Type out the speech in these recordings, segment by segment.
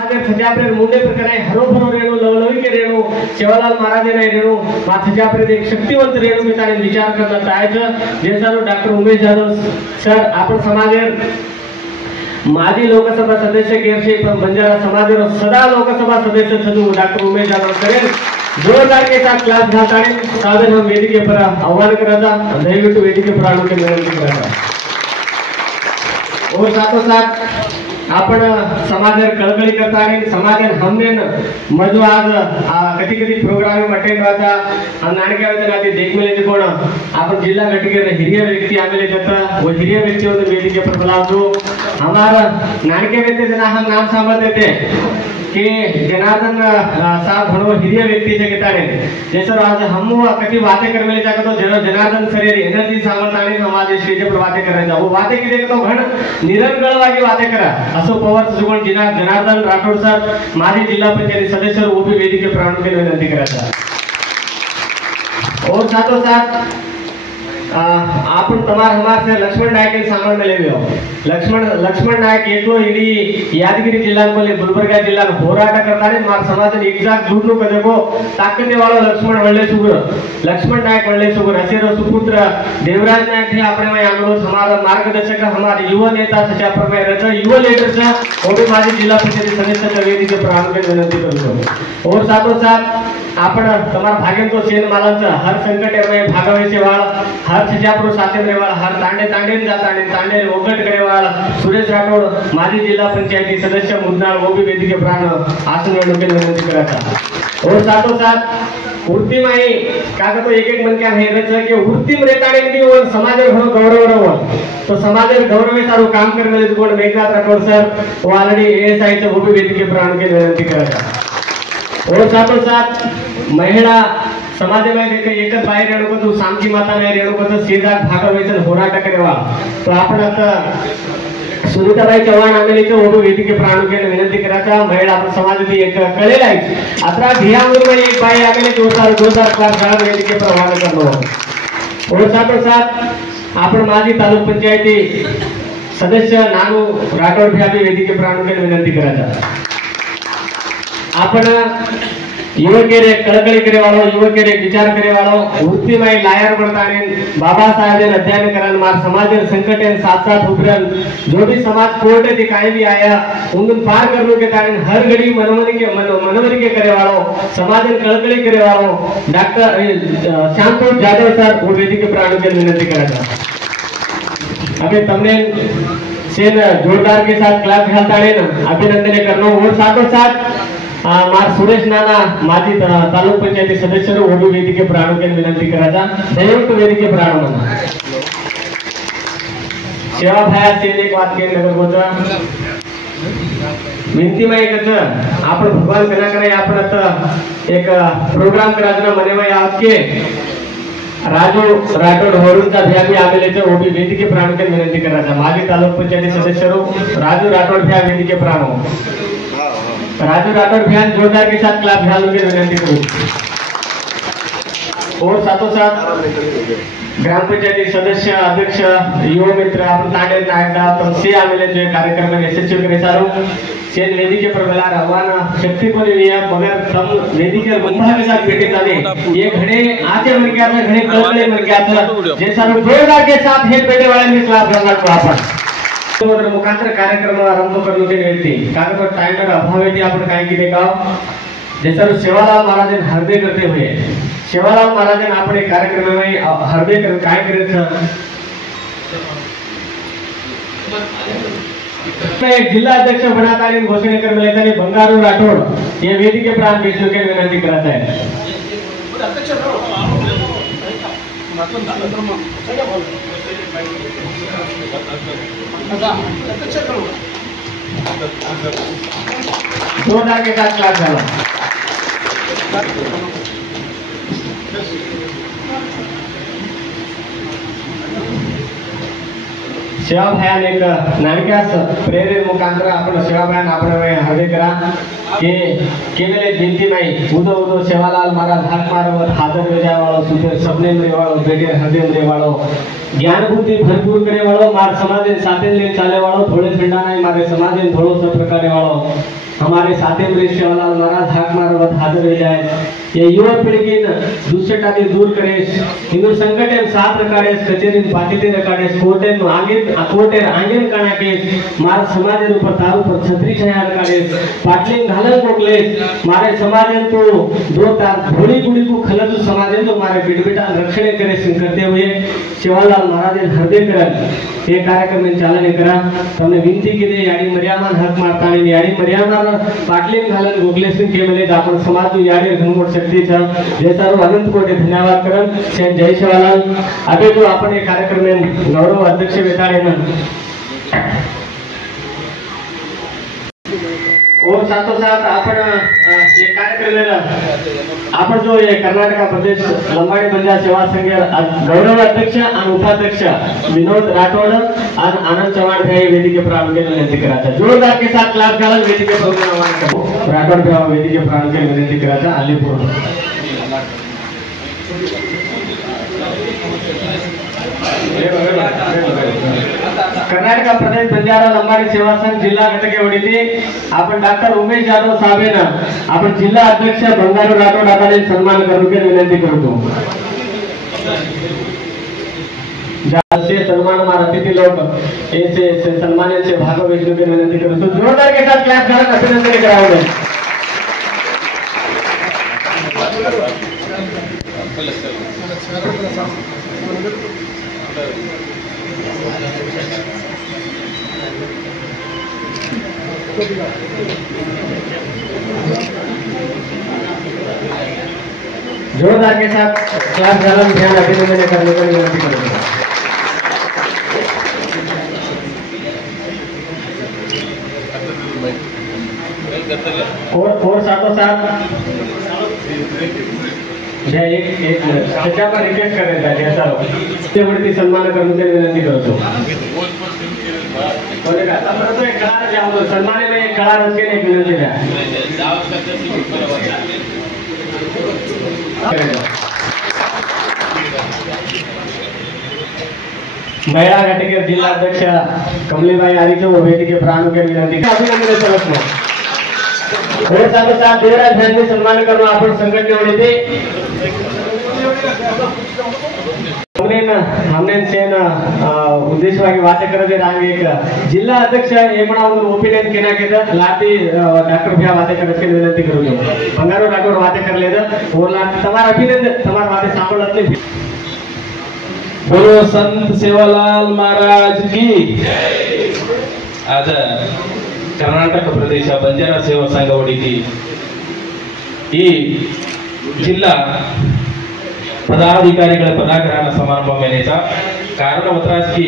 छजाप्रे मुंडे प्रकारे हरोभरो रेणू लवलवी के रेणू सेवालाल महाराज ने रेणू मा छजाप्रे एक शक्तिवंत रेणू के ताने विचार करना चाहे जैसा डॉक्टर उमेश जाधव सर आपण समाजेर माजी लोकसभा सदस्य केरशे पण बंजारा समाजेर सदा लोकसभा सदस्य छदु डॉक्टर उमेश जाधव करेल जोरदार के साथ क्लास घाताने साधन हम वेदिके पर आह्वान कराता दयविಟ್ಟು वेदिके पर आने की विनंती कराता और साथों साथ आपण समाज कळकळी करता आणि समाज हमने मजो आज कधी कधी प्रोग्राम अटेंड होता हम नाणक्या वेदनाती देखमेले कोण आपण जिल्हा घटके हिरिय व्यक्ति आमेले जता वो हिरिय व्यक्ति ಒಂದು ವೇದಿಕೆ पर बुलावतो हमारा नाणक्या वेदना हम नाम सांभळते ते कि जनार्दन साहब भणो हिरिय व्यक्ति से केताने जैसे आज हम कभी बातें करमेले जाके तो जनार्दन सर एनर्जी सांभळताने हमारे स्टेज पर बातें करायचा वो बातें किती तो घण निरंगळವಾಗಿ बातें करा असो पवार सुगण जनार्दन राठोड सर माजी जिल्हा पंचायत सदस्य वो भी वेदिके पर आने की विनंती करायचा और साथों साथ आपण तमार हमार से लक्ष्मण नायक के सामने में लेवे लक्ष्मण नायक एकलो इडी यादगिरी जिल्हा कोले गुलबर्गा जिल्हा होराट करताने मार समाज ने एग्जैक्ट दूरनो कदेको ताकते वाळो लक्ष्मण नायक वळले सुगुर असेरो सुपुत्र देवराज नायक हे आपने में आलो हमारा मार्गदर्शक हमारे युवा नेता सचा प्रमेय रच युवा लीडर और भी माजी जिला परिषद सदस्य वेदिके पर आने की विनंती करतो और साथों साथ आपण तमार भागेन तो सेन मालांचा हर संकट में भागवायचे वाळ हर छजाप्रो साथे रेवाळ हर तांडे जाताने तांडे ओगट करेवाळ सुरेश राठोड माजी जिल्हा पंचायती सदस्य मुद्दाळ वो भी वेदिके प्राण आसन के विनंती कराता और साथों साथ उर्ती माई काका तो एक मन क्या है रच के उर्तीम रेताने की वो समाज घणो गौरव रहो तो समाज गौरव सारो काम करने कोण मेघनाथ राठोड सर वो ऑलरेडी एएसआई चे वो भी वेदिके प्राण के विनंती कराता और साथों साथ महिला समाज में एक बाहेर रेणुको तो सामकी माता ने रेणुको तो सीधा भागवायचं होराट करेवा तो आपण आता सुनीताबाई चव्हाण आमेले तो वो वेदिके प्राण के विनंती करायचा महिला आपण समाज में एक कळेल आहे आता भियामूर में एक बाई आमेले तो जोरदार क्लास घालून वेदिके पर आह्वान करतो और साथों साथ आपण माजी तालुका पंचायती सदस्य नानू राठोड भी आम्ही वेदिके प्राण के विनंती करायचा आपण युवकेरे कळकळी करेवाळो युवकेरे विचार करेवाळो वृत्तिमय लायर बनताने बाबा साहेब अध्ययन करन मार समाज संकट साथ साथ उभरन जो भी समाज कोर्ट थी काई भी आया उन पार करने के कारण हर घड़ी मनोवरी के करेवाळो समाज कळकळी करेवाळो डॉक्टर श्यामपुर जाधव सर वो वेदिके प्राण के विनंती कराता अबे तुमने सेन जोरदार के साथ क्लास घालताने अभिनंदन करनो और साथों साथ मार सुरेश नाना माजी तालुका पंचायती सदस्य वो भी वेदिके प्राण के विनंती करायचा दयविಟ್ಟು वेदिके प्राण म्हणा सेवा भाया से एक बात के नगर होता विनंती में एक आपण भगवान कना करे आपण आता एक प्रोग्राम करायचा मने में आपके राजू राठोड होरूनचा भ्या भी आमेले वो भी वेदिके प्राण के विनंती करायचा माजी तालुका पंचायती सदस्य राजू राठोड भ्या वेदिके प्राण राजू राठौड़ भैया जोरदार के साथ क्लास घालने की विनंती करूं और साथों साथ ग्राम पंचायती सदस्य अध्यक्ष युवा मित्र आपण तांडे नायका तो से आमेले जो कार्यक्रम में यशस्वी करे सारो से वेदिके पर मिला आह्वान शक्ति को लिया मगर तम वेदिके बंधा के साथ बैठे जाने ये घड़े आते मन के आता घड़े कळकळे मन के आता जे सारो जोरदार के साथ हे बैठे वाले ने क्लास घालना को आपण तो मुखांतर कार्यक्रम आरंभ करने के व्यक्ति कारण तो टाइम का अभाव है आपण काय की देखाव जैसा सेवालाल महाराज हृदय करते हुए सेवालाल महाराज ने अपने कार्यक्रम में हृदय कर काय करे मैं जिला अध्यक्ष बनाता है घोषणा कर लेता है बंगारू राठौड़ ये वेदिके प्राण बेचने के विनंती कराता है जोरदार के साथ क्लास झाला सेवा भयान एक नाणक्यास प्रेरित मुखांतर आपण सेवा भयान आपण हवे करा के केवले जिंती माई उदो उदो सेवालाल महाराज हाक मारवत हाजर वेजा वाळो सुधर सपने में वाळो बेटे हृदय में वाळो ज्ञान बुद्धि भरपूर करे वाळो मार समाज साथे ले चाले वाळो थोड़े ठंडा नहीं मारे समाज थोड़ो सब प्रकार वाळो हमारे सातेंद्र शिवलाल महाराज हाक मारवत हाजर रह जाए ये युवा पिढीन दुष्टटाने दूर करेस हिंदू संघटन साथ रकाडेस कचेरीन पाटीते रकाडेस कोटेन आंगेन कानाकेस मार समाज ऊपर तारू पर छतरी छाया रकाडेस पाटलिंग घालन मोकलेस मारे समाजन तो दो तार घोड़ी गुड़ी को खलल समाजन तो मारे बिडबिटा रक्षणे करे करते हुए शिवलाल महाराज हृदय करन हे कार्यक्रम चालने करा तमने विनंती केली याडी मर्यामान हक मारतानी याडी मर्यामान पाटलिंग घालन गोगलेसन केमले आपण समाज याडी घनमोट शक्तीचा जे सर्व अनंत कोटी धन्यवाद करन जय शिवलाल अबे जो आपण हे कार्यक्रम में गौरव अध्यक्ष बेताळे ना और साथों साथ आपण ये कार्यक्रम में आपण जो ये कर्नाटक प्रदेश लंबाडी बंजा सेवा संघ गौरव अध्यक्ष आणि उपाध्यक्ष विनोद राठोड और आनंद चव्हाण हे वेदिके प्रारंभ के विनंती कराचा जोरदार के साथ क्लास घालन वेदिके प्रोग्राम राठोड भाव वेदिके प्रारंभ के विनंती कराचा अलीपूर कर्नाटक प्रदेश बंजारा लंबाडी सेवा संघ जिल्हा घटके वडीती आपण डॉक्टर उमेश जाधव साहेबांना आपण जिल्हा अध्यक्ष बंगारू राठोड दादाने सन्मान करण्याची विनंती करतो से सन्मान मार अतिथि लोग ऐसे सन्मानित से भाग वैष्णव की विनंती करतो जोरदार के साथ क्लास घालून अभिनंदन करावे जोरदार के साथ क्लास घालून ध्यान अभिनंदन करने की विनंती करतो और साथों साथ एक त्याच्यावर रिक्वेस्ट करायचं आहे असा त्यावरती सन्मान करण्याची विनंती करतो सन्मान में कला रंग के विनंती द्या महिला घटक जिल्हा अध्यक्ष कमलीबाई आरीचे वेदिके प्रारंभ के विनंती अभिनंदन करतो और साथ देवराज भाई सन्मान करून आपण संघटनेवरती हमने सेन उद्देशವಾಗಿ ವಾತೆ करते रांग एक जिल्हा अध्यक्ष एमणा ಒಂದು ओपिनियन केना केद लाती डॉक्टर भैया वाते करके विनंती करू जो बंगारो राठोड वाते कर लेद और तुम्हारा अभिनंदन तुम्हारा वाते सांभळतले बोलो संत सेवालाल महाराज की आज कर्नाटक प्रदेश बंजारा सेवा संघ वडीती ಈ ಜಿಲ್ಲಾ पदाधिकारीಗಳ पदाग्रहण समारंभ मेलेचा कारण होता की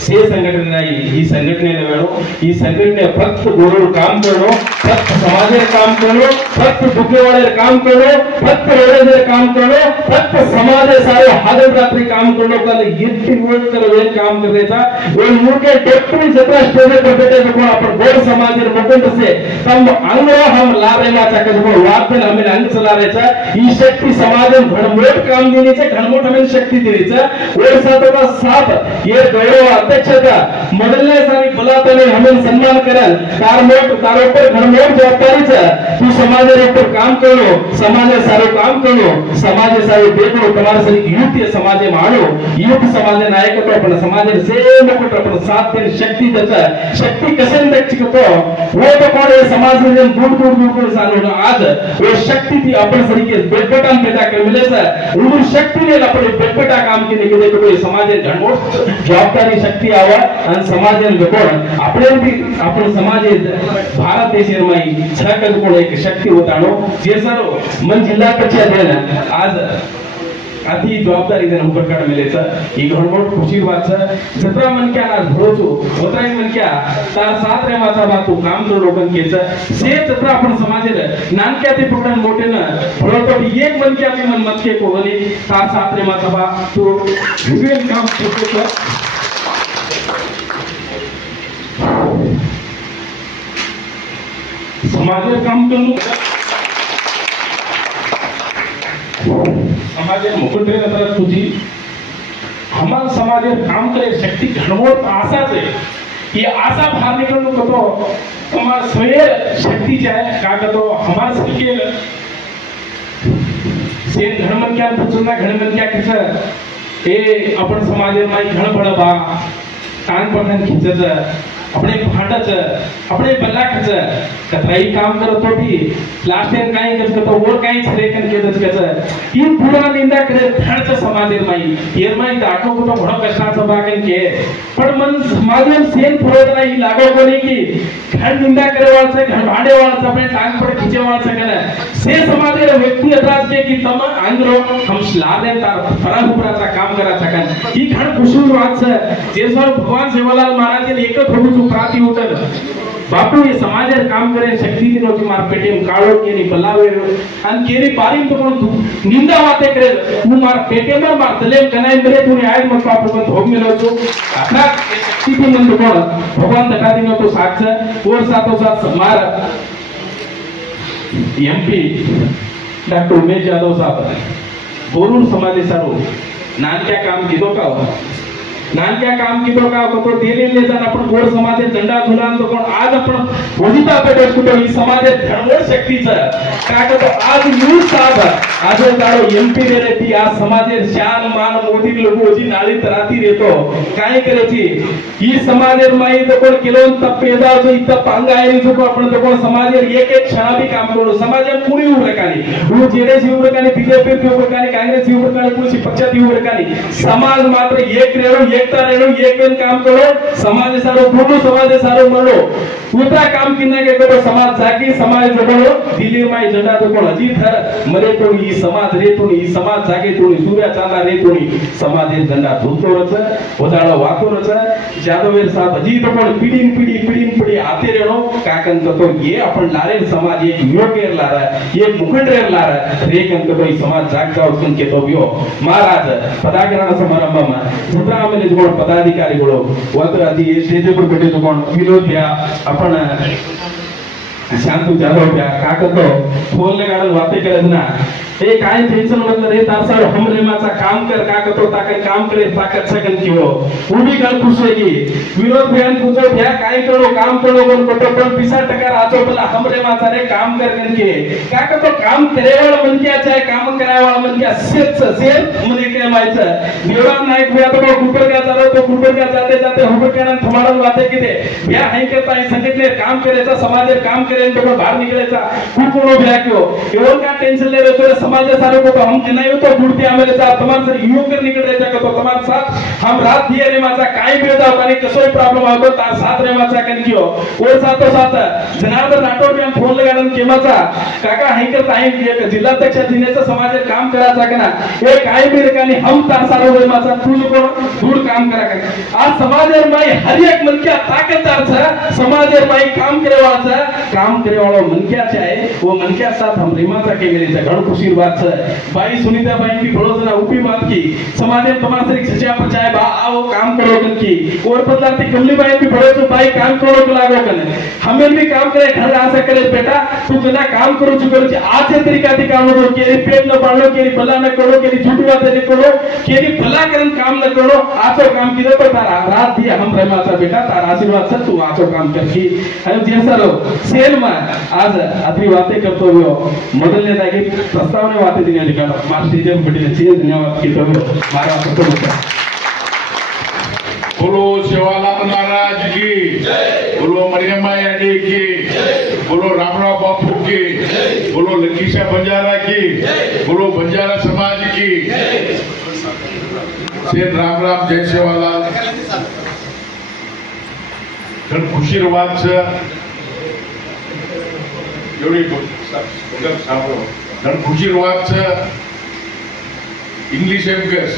से संघटने नाही ही संघटनेने वेळो ही संघटने फक्त गोरु काम करो फक्त समाजेर काम करो फक्त दुखेवाळेर काम करो फक्त रोडेर काम करो फक्त समाजे सारे हादर रात्री काम करो कल इतनी वर्ष कर वे काम करायचा वे मुके डेप्टी जत्रा स्टेज पर बैठे को अपन गोर समाजेर मुकुंद से तम अंग हम लारेला चाकज को वापन हमें अंग चलारेचा ही शक्ती समाजन घडमोट काम देण्याचे घडमोट हमें शक्ती देण्याचा वर सातवा साथ ये गौरव अध्यक्षता ಮೊದಲನೇ ಸಾರಿ ಬಲಾತನೆ हमें सम्मान करल तार ऊपर घडमोट जवाबदारीचा तू समाजेर ऊपर काम करो समाजे सारे काम करो समाजे सारे देखो तुम्हारे सारी यूथ समाजे मानो यूथ समाजे नायकत्व आपण समाजे सेम कोट आपण साथ देने शक्ती त्याचा शक्ती कसे दक्षिकतो वो तो कोण समाज में दूर सानो आज वो शक्ती ती आपण सरी के बेटबटान पैदा कर मिले सर उन शक्ती ने आपण बेटबटा काम केले के देखो समाजे घडमोट जवाबदारी शक्ती आवा आणि समाजन कोण आपले भी आपण समाजे भारत देशेरमाई छकद कोण एक शक्ती होतानो जे सर्व मन जिल्हा परिषद आज अति जवाबदारी देन ऊपर काढ मिलेचा ही घडमोट खुशी वाचा जत्रा मन क्या आज भरोचो उतराई मन क्या तार साथ रे वाचा बातू काम तो लोकन केच से जत्रा आपण समाजेर नानक्या ते पकडन मोठेन भरोतो एक मन क्या ते मन मत के कोवली तार साथ रे वाचा बा तो विवेक काम करतो समाजेर काम करू समाजेर मुकुंदरे नंतर तुझी हमार समाजेर काम करे शक्ती घडमोट आशा आहे ही आशा बाहेर निघणं होतो हमारा स्वयं शक्ति चाहे का तो हमारे सबके सेन घणमन क्या पुचना घणमन क्या किस ए आपण समाज में घण बडबा कान पटन खिचच अपने भांडच अपने बल्लाखच कतराई काम करत होती लास्ट टाइम काही कस तो और काही छरे कन के दस कस ई पूरा निंदा करे धडच समाजेर माई हेर माई दाखो को तो घणो कष्टाचा बाकन के पण मन समाजेर सेन पुरोदना ही लागो कोनी की घण निंदा करे वाळसे घण भांडे वाळसे अपने टांग पर खींचे वाळसे कने से समाजेर व्यक्ति अत्रास के की तम आंग्रो हम लादे तार फरा उपराचा काम करा सकन ही घण कुशल बात छे जेसर भगवान सेवालाल महाराज ने एक प्रभु प्राति उतर बापू ये समाजेर काम करे शक्ति दिनो की मार पेटे में काळो केनी बलावे अन केनी पारी तो कोण निंदा वाते करे तू मार पेटे में मार तले कनाय मेरे तूने आज मत बापू को भोग मिलो तो आता शक्ति की मन तो कोण भगवान तका दिनो तो साक्ष और सातो साथ मार एमपी डॉक्टर उमेश यादव साहब बोरूर समाजे सारो नान क्या काम कीधो का नान क्या काम कीधो का तो दिल्ली ले जान आपण गोड समाजे झंडा झुलान तो कोण आज आपण वजिता पेटो कुटो ही समाजे धर्मोड शक्तीचा का तो आज न्यूज साहब आज तारो एमपी रे रेती आज समाजे शान मान मोदी लोग ओजी नाळी तराती रेतो काय करेची ही समाजेर माई तो कोण किलोन तपेदा जो इत्ता पांगायरी जो आपण तो कोण समाजेर एक एक क्षणा भी काम करो समाजे पुरी उरकानी वो जेडीएस उरकानी बीजेपी उरकानी कांग्रेस उरकानी कुछ पक्षात उरकानी समाज मात्र एक रेणो एकता रेणो एक बेन काम करो समाज सारो पूर्ण समाज सारो मरो उता काम किन्ना के तो समाज जागी समाज जगलो दिल्ली माई झंडा तो कोण अजी थर मरे तो ई समाज रे तो ई समाज जागे तो सूर्य चांदा रे तो समाज झंडा झुलतो रच ओदाळो वातो रच जादवेर साथ अजी तो कोण पीडी आते रेणो काकन तो ये आपण लारे समाज एक योग्य लारा एक मुखंडरेर लारा रेकन तो ई समाज जागता उसकन के तो व्यो महाराज पदाग्रहण समारंभ में सुद्रा आमेले जो पदाधिकारीಗಳು वत्र अजी स्टेज पर बैठे जो कोण विरोध या आपण शांतू जाधव क्या काकतो फोन लगाडन वाते करे ना ए काय टेंशन मतलब रे तारसार हमरे माचा काम कर काकतो ताकन काम करे ताकत सकन कियो वो भी गल खुश होगी विरोध बयान पूछो क्या काय करो काम करो कोन कोटो पण पिसा टका राजो भला हमरे माचा रे काम कर कन के काकतो काम करे वाला मन क्या चाहे काम कराय वाला मन क्या सेर मने के मायच देवराम नायक हुआ तो कुपर का चालो तो कुपर का जाते जाते हुबर के नाम थमाडन वाते किते या हाय करता है संगठन काम करेचा समाजेर काम करे तो बाहर निकलेचा कुकोनो भ्या क्यो एवढं का टेंशन ले रहे तो समाज सारे को तो हम जनायो तो गुड़ती आमेले साथ तमाम सर युग कर निकल रहे का तो तमाम साथ हम रात दिए रे माचा काय बेदा पानी कसोय प्रॉब्लेम आवतो तार साथ रे माचा कन कियो और साथो साथ जनार्दन राठोड में फोन लगाडन केमाचा काका हाय करता आहे एक जिल्हा अध्यक्ष दिनेचा समाजेर काम कराचा कना ए काय बी रेकानी हम तार सारो रे माचा तुझ कोण दूर काम करा का आज समाजेर माई हर एक मन क्या ताकतदार छ समाजेर माई काम करे वाला काम करे वाला मन क्या चाहे वो मन क्या साथ हम रीमाचा के मेरे से घण खुशी बात है भाई सुनीता भाई की भरोसा ऊपी बात की समाजे तुम्हारे से सच्चा पचाए बा आओ काम करो कन की और पदार्थी कल्ली भाई भी भरोसा भाई काम करो तो लागो कन हमें भी काम करे घर आशा करे बेटा तू बिना काम करो जो करो आज से तरीका दी काम करो केरी पेट न पालो केरी भला न करो केरी झूठी बातें न करो केरी भला करन काम न करो आचो काम किदे पर तारा रात दिया हम रहमाचा बेटा तारा आशीर्वाद से तू आचो काम कर की आणि जैसा लो सेल में आज अति बातें करतो हो ಮೊದಲನೇ दागी प्रस्तावने वाते दिने लिखा मास्टर जी बड़ी अच्छी धन्यवाद की तो मारा तो बोलो सेवालाल महाराज की बोलो मरियम्मा यादव की बोलो रामराव बापू की बोलो लकीशा बंजारा की बोलो बंजारा समाज की सेठ राम राम जय सेवालाल घण खुशी बात છે एवढी घण खुशी बात છે इंग्लिश एम कस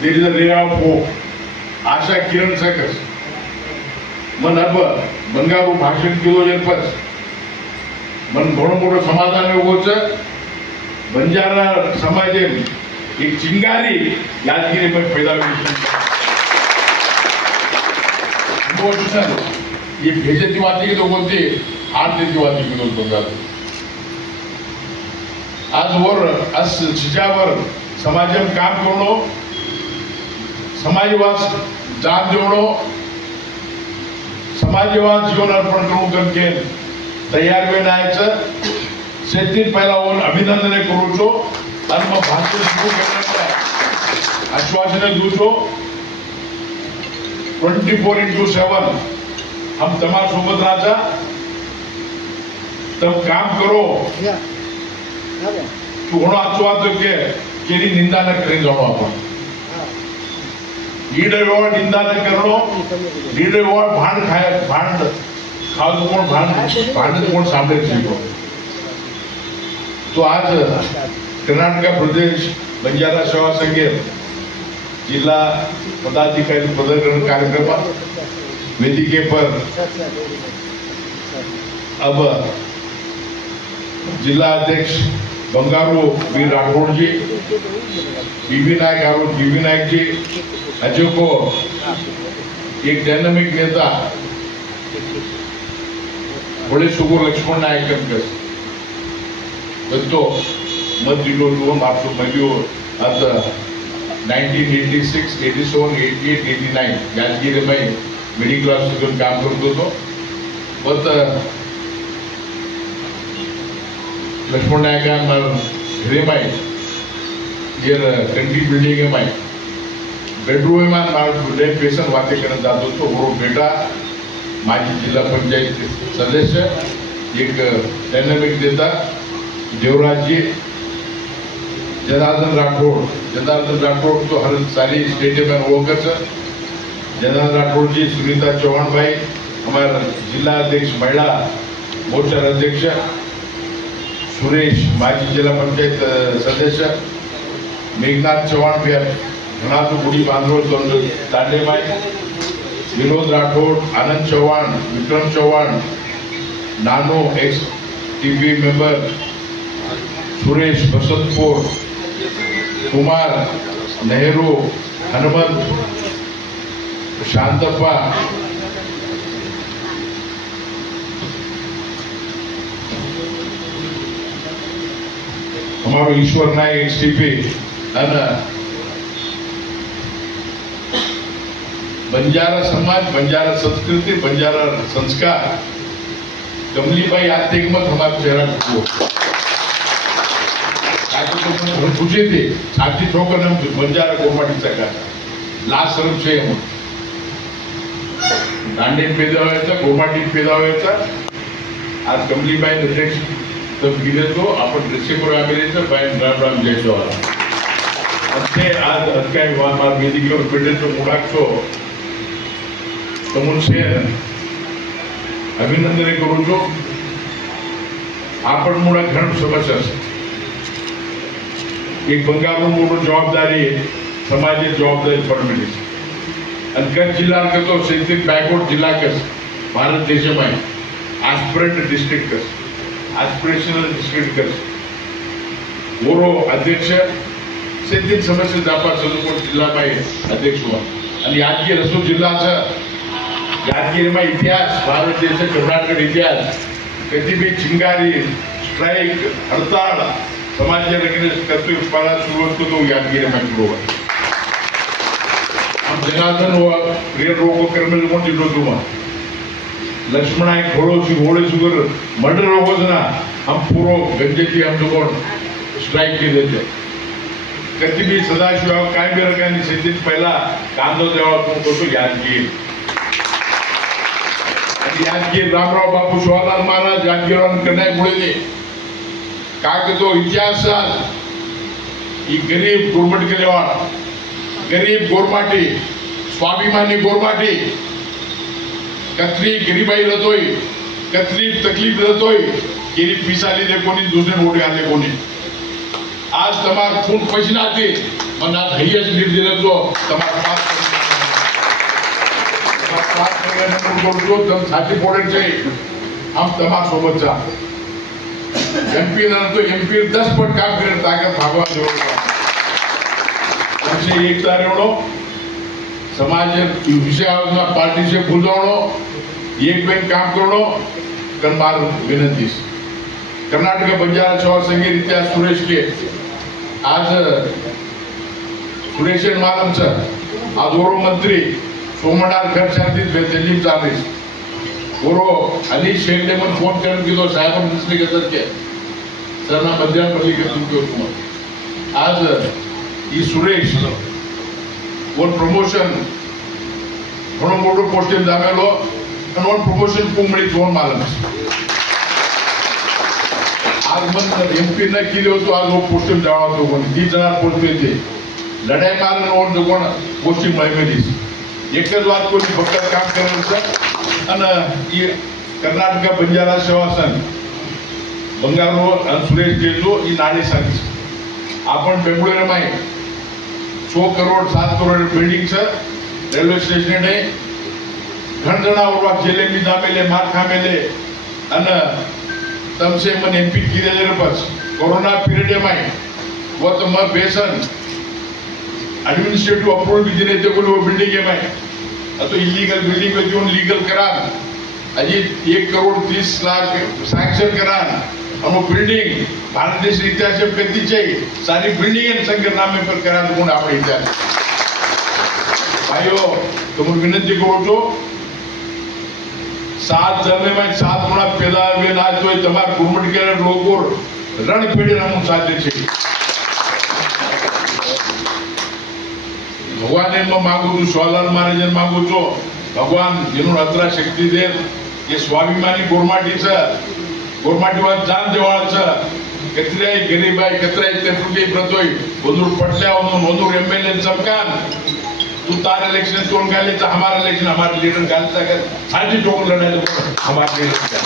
there is a ray of hope आशा किरण सकस मन अब बंगारू भाषण किलो जरपस मन घणो मोटो समाधान एवो છે बंजारा समाजे एक चिंगारी यादगिरी में पैदा हुई ये भेजेची वाची की तो कोणती आरतीची वाची की तो बंगाल आज वर आज शिजावर समाजम काम करणो समाजवास जान जोडो समाज समाजवाद जीवन अर्पण करून केन तयार वेळ जायचं शेतीत पहिला होऊन अभिनंदन करूचो आणि मग भाषण सुरू करण्याचं आश्वासने दूचो 24/7 हम तमाम सोबत राजा तब काम करो तू होणं आचवातो केली निंदा न करेन जाणो आपण लीडर व्यवहार निंदा न करणो लीडर व्यवहार भांड खाओ कोण भांड कोण सांभळेल शिको तो आज कर्नाटक प्रदेश बंजारा सेवा संघेर जिला पदाधिकारी पदग्रहण कार्यक्रम वेदिके पर अब जिला अध्यक्ष बंगारू वीर राठौड़ जी बीबी नायक जी अजय को एक डायनामिक नेता बड़े सुगुर लक्ष्मण नायक तो मत दिलो तो मार्च मध्य आता 1986, 87, 88, 89 यादगिरी में मिडिल क्लास घेऊन काम करत होतो पण लक्ष्मण नायकांना घरे माय जर कंट्री बिल्डिंग माय बेडरूम में मारे पेशंट वाते करत जात होतो वो बेटा माजी जिल्हा पंचायत सदस्य एक डायनामिक नेता देवराज जी जनार्दन राठौड़ तो हर सारी स्टेट में वर्कर्स जनार्दन राठौड़ जी सुनीता चौहान भाई हमारे जिला अध्यक्ष महिला मोर्चा अध्यक्ष सुरेश माजी जिला पंचायत सदस्य मेघनाथ चौहान भी घना गुड़ी बांधो तांडे माई विनोद राठौड़ आनंद चौहान विक्रम चौहान नानो x TV member Suresh Basantpur Kumar Nehru Hanumant Shantappa हमारो ईश्वर नायक एक्सटीपी बंजारा समाज बंजारा संस्कृति बंजारा संस्कार कमलीबाई आर्थिक मत हमारे चेहरा पूछे थे छाती ठोकर हम बंजारा गोमाटी का लास्ट सर्व छे हम दांडेत पैदा व्हायचा गोमाटीत पैदा व्हायचा आज कमलीबाई अध्यक्ष तब गिरे तो आपण ड्रेसिंग आमेरीचं बाईन राम जयचो ते आज काय मार वेदिकेवर पेटेचं मुडाकचो तमुन से अभिनंदन करू जो आपण मुळा घण समस्या एक बंगारू मोठो जबाबदारी समाज जबाबदारी पडमिली आणि कच्छ जिल्हा तो शेतीत बॅकवर्ड जिल्हा कस भारत देश में एस्पिरेंट डिस्ट्रिक्ट कस एस्पिरेशनल डिस्ट्रिक्ट कस वोरो अध्यक्ष शेतीत समस्या जापा सदुकोट जिल्हा में अध्यक्ष हुआ आणि यादगीर असो जिल्हाचा यादगीर में इतिहास भारत देश कर्नाटक इतिहास कधी भी चिंगारी स्ट्राइक हड़ताल समाज करते उत्पादन शुरू तो यादगिरी में शुरू हुआ हम जनार्दन हुआ रेल रोगो कर्मल कौन जिलो तुम लक्ष्मण एक होळे सुगर मर्डर रोगो ना हम पूरो गंजेची हम तो कौन स्ट्राइक की देते कधी भी सदाशिव काय भी रकानी शेतीत पहिला कांदो देवा तो यादगीर यादगीर रामराव बापू शिवालाल महाराज यादगीर करण्या मुळे काय तो इतिहास ही गरीब गोरमट केलेवाड गरीब गोरमाटी स्वाभिमानी गोरमाटी कतरी गरीबाई रहतोय कतरी तकलीफ रहतोय गेली पिसाली दे कोणी दुसरे वोट घाले कोणी आज तमार खून पसीना आते मनात हय्यच लीड दिलं तो तमार पाच करतो तम छाती फोडायचे हम तमार सोबतचा एमपी तो एमपी 10 पट काम करे ताकत भगवान हमसे एक तारेवड़ो समाज विषय पार्टी से बुझावणो एक बेन काम करणो कनमार विनंती कर्नाटक बंजारा सेवा संघ इतिहास सुरेश के आज सुरेशन मालम सर आज मंत्री सोमनाथ खर्चार्थी दिल्ली चालीस गोरो अनिल शेख ने मन फोन कर दिलो साहेब दिसले घेतात के सर ना मध्यान पडली के तुमको आज ई सुरेश वन प्रमोशन म्हणून मोठं पोस्टिंग दाखवलो आणि वन प्रमोशन कुंबडी जोन मालक आज मन एमपी न केली होतो आज वो पोस्टिंग द्यावा होतो कोण 30 जण पोस्ट येते लढाई मारून वन जो कोण पोस्टिंग मिळाली एकच वाद कोणी फक्त काम करायचं आणि कर्नाटक बंजारा सेवा संघ बंगारू आणि सुरेश गेलो ही नाणी सांगितली आपण बेंगळुरू में 100 crore 7 crore building railway station ने घण जना और जेले में दामेले मार खामेले अन तम से मन एमपी किरे बस कोरोना पीरियड में वो तो म बेसन एडमिनिस्ट्रेटिव अप्रूवल भी दिने ते को बिल्डिंग में तो इलीगल बिल्डिंग में जो लीगल करा अजी 1 करोड़ 30 लाख सैंक्शन करा और वो बिल्डिंग भारत देश इतिहास कती चाहिए सारी बिल्डिंग संगनामे पर करा गुण आप इतिहास भाइयों तुम विनंती करो तो 7 जने में 7 गुणा पैदा हुए ना तो तमार गवर्नमेंट के लोगों रण पेढ़ी हम साथे छे भगवान ने मांगू तो स्वालाल महाराज मांगू तो भगवान जिन्होंने अतरा शक्ति दे ये स्वाभिमानी गोरमाटीवाद जान देवाळाचं कतराई गरीबाई कतराई तेफुटी प्रतोय बंदूर पटल्या बंदूर एमएलए चमकान तू तार इलेक्शन कौन गाले तो हमारा इलेक्शन हमारे लीडर गालता कर साजी टोक लड़ाई तो हमारे लीडर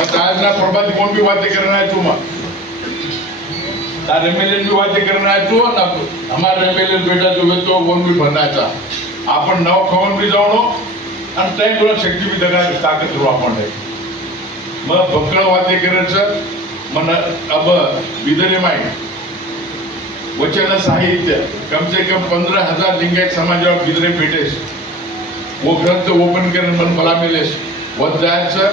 मत आज ना प्रभात कौन भी बातें करना है तुम तार एमएलए भी बातें करना है तू ना हमारे एमएलए बेटा जो है तो कौन भी बनायचा आपण नव खवन भी जावणो आणि टाइम तुला शक्ती भी दगा ताकद रो आपण है मग बक्कळ वाद्य करायचं मन अब बिदरे माई वचन साहित्य कम से कम 15,000 लिंगायत समाजावर बिदरे भेटेस वो ग्रंथ ओपन करून मन मला मिळेस व जायचं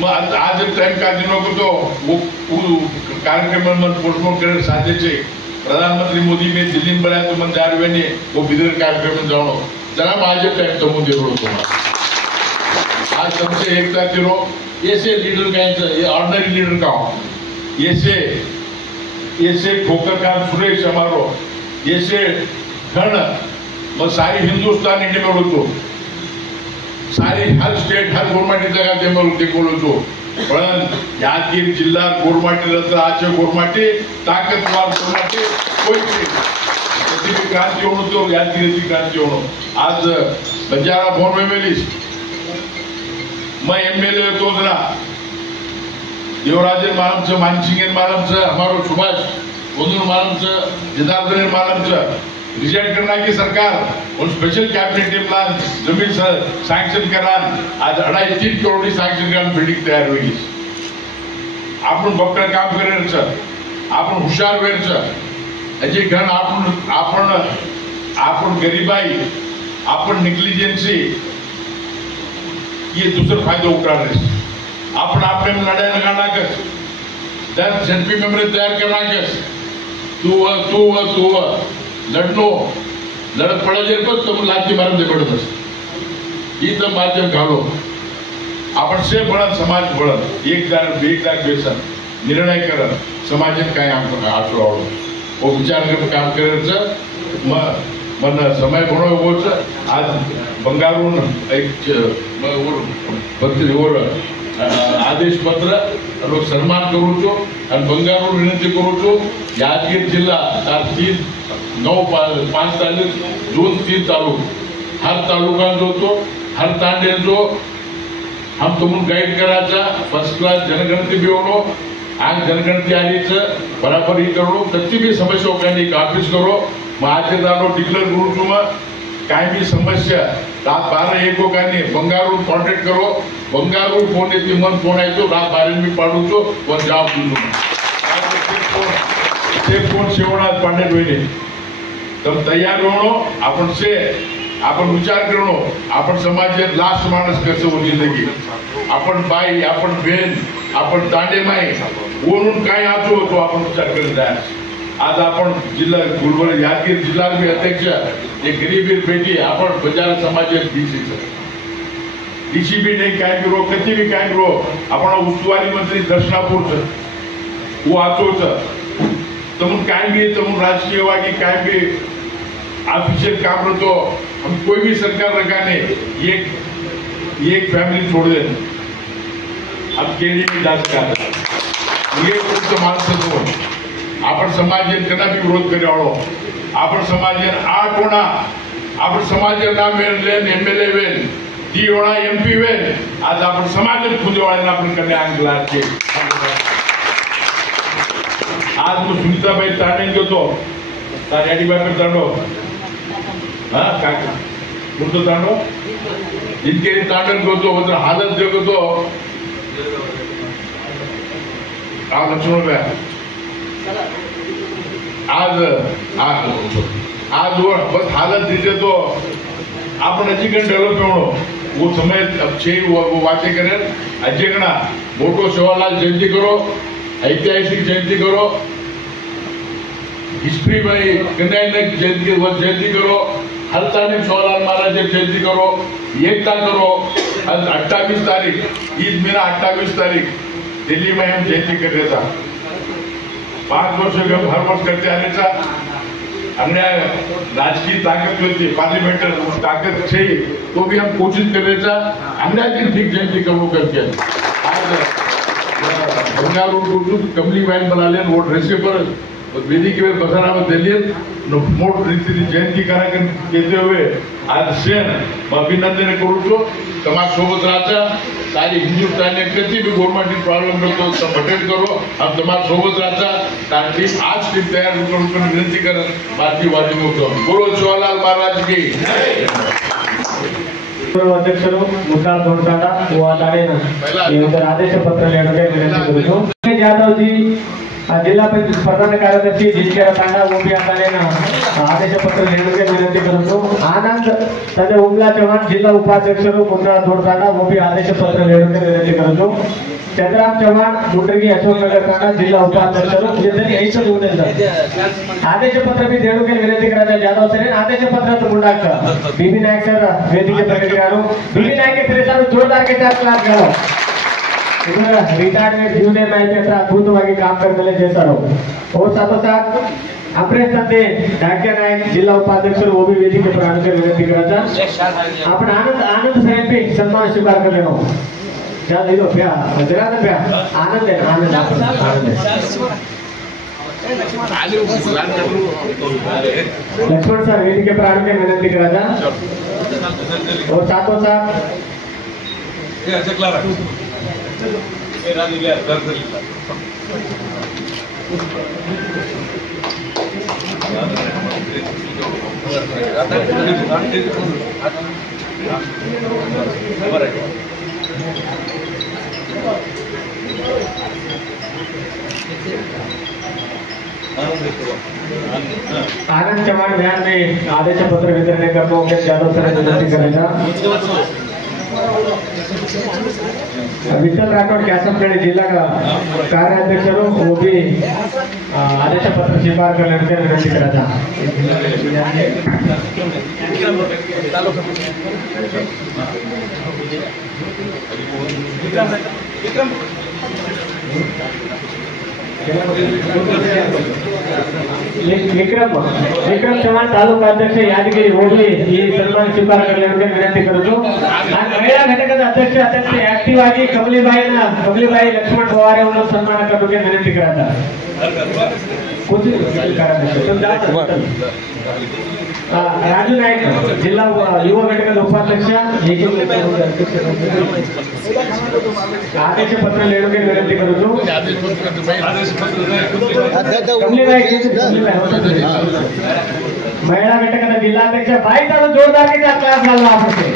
मग आज टाइम का दिनो को तो वो कार्यक्रम मन पोस्टपोन करे साधेचे प्रधानमंत्री मोदी में दिल्ली में बनाया तो मन दारवेने वो बिदरे कार्यक्रम में जाओ जरा आज टाइम तो मुझे रो तुम्हारा आज सबसे एकता करो ऐसे लीडर का ये ऑर्डिनरी लीडर का ऐसे ठोकरकार सुरेश हमारो ऐसे घण मग सारी हिंदुस्तान इंडिया में होतो सारी हर स्टेट हर गोरमाटी जगह ते में देखोलो पण यादगीर जिल्हा गोरमाटी रत्न आचे गोरमाटी ताकतवार गोरमाटी कोई नहीं भी क्रांति होनो तो यादगीर की क्रांति होनो आज बंजारा भवन में मिली मैं एमएलए तो जरा देवराजन मालम से मानसिंगन मालम से हमारो सुभाष बंधु मालम से जनार्दन मालम से रिजाइन करना की सरकार उन स्पेशल कैबिनेट प्लान जमीन सैंक्शन करान आज 2.5-3 करोड़ की सैंक्शन करान बिल्डिंग तैयार होगी आपण बक्कळ काम करायचं आपण हुशार व्हायचं अजे घण आपण गरीबाई आपण नेग्लिजेंसी ये दूसरा फायदा उठा रहे आपण आपने लड़ाई लगाना कस दर जनपी मेंबर तैयार करना कस तू लड़नो लड़त पड़ा जे पर तुम लाठी मारम दे पड़त ई तो माध्यम घालो आपण से बळत समाज बळत एक दाग बेसन निर्णय कर समाजात काय आठवडा वो विचार कर काम करायचं मन समय घणो होच आज बंगारून एक पत्र आदेश पत्र लोग सन्मान करू छो और बंगारून विनंती करू छो यादगीर जिला तार 5 तारीख जून 3 तालुक हर तालुका जो तो हर तांडे जो हम तुम गाइड कराचा फर्स्ट क्लास जनगणती भी होनो आज जनगणती आलीच बराबर ही करो कती भी समस्या का ऑफिस करो महाजदानो डिक्लेअर करू तुम काय भी समस्या रात 12-1 को कहनी बंगारू कॉन्टेक्ट करो बंगारू फोन येते मन फोन आहे तो रात 12 मी पाडू तो वन जॉब दूँ ते फोन शेवणात पांडे होईने तब तयार होणो आपण से आपण विचार करणो आपण समाजात लास्ट माणूस कसं हो जिंदगी आपण बाई आपण बहन आपण तांडे माई ओनून काय आतो तो आपण विचार करत आहे आज आपण जिल्हा गुलबर्गा यादगीर जिल्हा भी अध्यक्ष एक गरीबी बेटी आपण बंजारा समाजात बीसी डीसीबी नहीं काय करो कधी बी काय करो आपण उस्तुवारी मंत्री दर्शनापूरचं वाचोचं तमुन काय भी तमुन राजकीयವಾಗಿ काय भी ऑफिशियल काम रहतो हम कोई भी सरकार लगाने एक फैमिली छोड़ दे अब केली मी जा सकता ये फक्त माणसाचं आपण समाजाने कदा बी विरोध કર્યો आपण समाजाने 8 होना आपण समाजाने नाम वेन एमएलए वेन 3 होना एमपी वेन आज आपण समाजाने खुदेवाळ्यांना आपण कन्या अंगला છે आज मैं सुनीताबाई तांडे घेतो तार अडीबाई तांडो हा काय कोणतं तांडो इनके तांडण घेतो मात्र हालत जगतो आ लक्ष्मण भाई आज आज बस हालत दीजिए तो आपण अजीकन डेव्हलप होणो वो समय अब छे वो वाचे करे अजीकना मोटो सेवालाल जयंती करो ऐतिहासिक जयंती करो हिस्ट्री में कन्यायन जयंती करो हलतानी सेवालाल महाराज जयंती करो एकता करो आज 28 तारीख ईद महीना 28 तारीख दिल्ली में हम जयंती कर रहे था 5 वर्ष के हर वर्ष करते आने था हमने राजकीय ताकत होती पार्लियामेंट ताकत छे तो भी हम कोशिश कर रहे था हमने ठीक जयंती करो करके आज बंगाल कमली वाइन बना लेन वो ड्रेस पर वेदिके में बसाना में दिल्ली मोट रीति जयंती कार्यक्रम कहते हुए आज सेन अभिनंदन करू छो तमारा सोबत राजा सारी हिंदुस्तान कभी भी गवर्नमेंट प्रॉब्लम करतो तो अटेंड करो हम तमारा सोबत राजा तार टीम आज टीम तैयार करून विनंती कर भारतीय वादी मुक्तो बोलो सेवालाल महाराज की ಅಧ್ಯಕ್ಷರು ಮುದ್ದಾಳ್ ದೊಡ್ಡಾಟ ಇವತ್ತು ಆದೇಶ ಪತ್ರ ನೀಡಲು ವಿನಂತಿ ಕರುವುದು ಜಾಧವ್ ಜಿ जिला पंचायत प्रधान कार्यदर्शी जिनके तांडा वो भी आता है ना आदेश पत्र लेने के विनंती करूँ आनंद तथा उमला चौहान जिला उपाध्यक्ष मुद्दा दौड़तांडा वो भी आदेश पत्र लेने के विनंती करूँ चंद्राम चौहान मुंडगी अशोकनगर तांडा जिला उपाध्यक्ष आदेश पत्र भी देने के विनंती करा जाधव सर आदेश पत्र मुंडा बीबी नायक सर वेदिके प्रगति बीबी नायक सर जोरदार के साथ क्लास करो रिटायर्ड जूनियर नायक अद्भुतವಾಗಿ काम करते जैसा और साथों साथ अपने साथे डाक्या नायक जिला उपाध्यक्ष वो भी वेदिके पर आने की विनंती करता आपण आनंद आनंद साहेब भी सम्मान स्वीकार कर लेनो जा दे दो भैया जरा दे भैया आनंद है आनंद लक्ष्मण सर वेदिके पर आने की विनंती करता और साथों साथ आनंद चौहान बयान में आदेश पत्र वितरण करने के जाधव सर विनंती करेगा विठल राठौड़ कैसमगढ़ जिला का कार्याध्यक्ष वो भी आदेश पत्र स्वीकार करने की विनंती करा था विक्रम चव्हाण तालुका अध्यक्ष यादगिरी वो भी ये सन्मान स्वीकार करने की विनंती करूँ महिला घटक अध्यक्ष अत्यंत एक्टिव आಗಿ कमलीबाई लक्ष्मण पवार सन्मान करने की विनंती करा था राजू नायक जिला युवा घटक उपाध्यक्ष आदेश पत्र लेने की विनंती करूँ महिला घटक जिलाध्यक्ष भाई साहब जोरदार के साथ क्लास डालना आपसे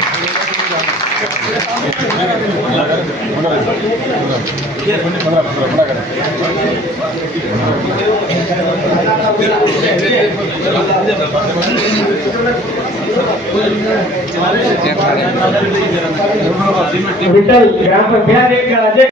विठल ग्राम पंचायत